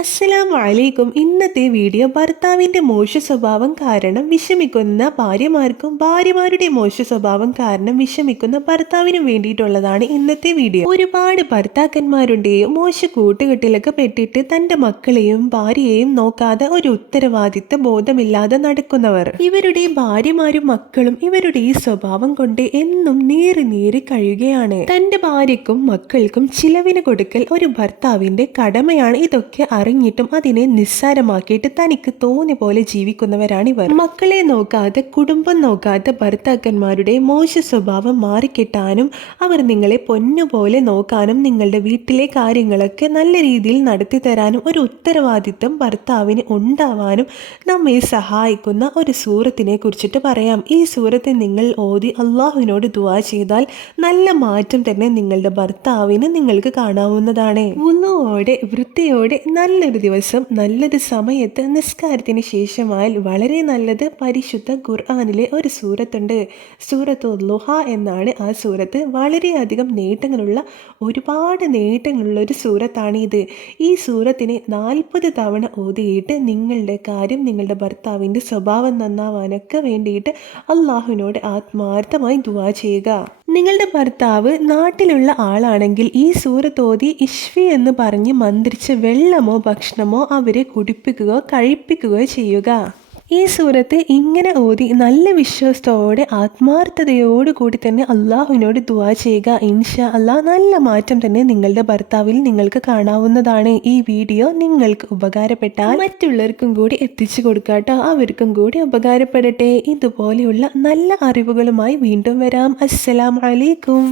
അസ്സലാം വലൈക്കും ഇന്നത്തെ വീഡിയോ ഭർത്താവിന്റെ മോശ സ്വഭാവം കാരണം വിഷമിക്കുന്ന ഭാര്യമാർക്കും ഭാര്യമാരുടെ മോശ സ്വഭാവം കാരണം വിഷമിക്കുന്ന ഭർത്താവിനും വേണ്ടിയിട്ടുള്ളതാണ് ഇന്നത്തെ വീഡിയോ. ഒരുപാട് ഭർത്താക്കന്മാരുടെയും മോശ കൂട്ടുകെട്ടിലൊക്കെ പെട്ടിട്ട് തന്റെ മക്കളെയും ഭാര്യയെയും നോക്കാതെ ഒരു ഉത്തരവാദിത്ത ബോധമില്ലാതെ നടക്കുന്നവർ. ഇവരുടെ ഭാര്യമാരും മക്കളും ഇവരുടെ ഈ സ്വഭാവം കൊണ്ട് എന്നും നീറി നീറി കഴിയുകയാണ്. തന്റെ ഭാര്യക്കും മക്കൾക്കും ചിലവിന് കൊടുക്കൽ ഒരു ഭർത്താവിന്റെ കടമയാണ്. ഇതൊക്കെ അറിഞ്ഞിട്ടും അതിനെ നിസ്സാരമാക്കിയിട്ട് തനിക്ക് തോന്നി പോലെ ജീവിക്കുന്നവരാണ് ഇവർ. മക്കളെ നോക്കാതെ കുടുംബം നോക്കാതെ ഭർത്താക്കന്മാരുടെ മോശ സ്വഭാവം മാറിക്കിട്ടാനും അവർ നിങ്ങളെ പൊന്നുപോലെ നോക്കാനും നിങ്ങളുടെ വീട്ടിലെ കാര്യങ്ങളൊക്കെ നല്ല രീതിയിൽ നടത്തി തരാനും ഒരു ഉത്തരവാദിത്വം ഭർത്താവിന് ഉണ്ടാവാനും നമ്മെ സഹായിക്കുന്ന ഒരു സൂറത്തിനെ കുറിച്ചിട്ട് പറയാം. ഈ സൂറത്തെ നിങ്ങൾ ഓതി അള്ളാഹുവിനോട് ദുവാ ചെയ്താൽ നല്ല മാറ്റം തന്നെ നിങ്ങളുടെ ഭർത്താവിന് നിങ്ങൾക്ക് കാണാവുന്നതാണ്. ഉന്നുവോടെ വൃത്തിയോടെ നല്ലൊരു ദിവസം നല്ലൊരു സമയത്ത് നിസ്കാരത്തിന് ശേഷമായാൽ വളരെ നല്ലത് പരിശുദ്ധ ഖുർആാനിലെ ഒരു സൂറത്തുണ്ട്. സൂറത്ത് ലുഹ എന്നാണ് ആ സൂറത്ത്. വളരെയധികം നേട്ടങ്ങളുള്ള ഒരുപാട് നേട്ടങ്ങളുള്ള ഒരു സൂറത്താണിത്. ഈ സൂറത്തിനെ നാൽപ്പത് തവണ ഓതിയിട്ട് നിങ്ങളുടെ കാര്യം നിങ്ങളുടെ ഭർത്താവിന്റെ സ്വഭാവം നന്നാവാനൊക്കെ വേണ്ടിയിട്ട് അള്ളാഹുവിനോട് ആത്മാർത്ഥമായി ദുവാ ചെയ്യുക. നിങ്ങളുടെ ഭർത്താവ് നാട്ടിലുള്ള ആളാണെങ്കിൽ ഈ സൂറത്തോതി ഇഷ്വി എന്ന് പറഞ്ഞ് മന്ത്രിച്ച് വെള്ളമോ ഭക്ഷണമോ അവരെ കുടിപ്പിക്കുകയോ കഴിപ്പിക്കുകയോ ചെയ്യുക. ഈ സൂറത്ത് ഇങ്ങനെ ഓതി നല്ല വിശ്വാസത്തോടെ ആത്മാർത്ഥതയോടുകൂടി തന്നെ അള്ളാഹുവിനോട് ദുവാ ചെയ്യുക. ഇൻഷാ അള്ളാഹ് നല്ല മാറ്റം തന്നെ നിങ്ങളുടെ ഭർത്താവിൽ നിങ്ങൾക്ക് കാണാവുന്നതാണ് ഈ വീഡിയോ. നിങ്ങൾക്ക് ഉപകാരപ്പെട്ടാൽ മറ്റുള്ളവർക്കും കൂടി എത്തിച്ചു കൊടുക്കാട്ടോ അവർക്കും കൂടി ഉപകാരപ്പെടട്ടെ. ഇതുപോലെയുള്ള നല്ല അറിവുകളുമായി വീണ്ടും വരാം. അസ്സലാം അലൈക്കും.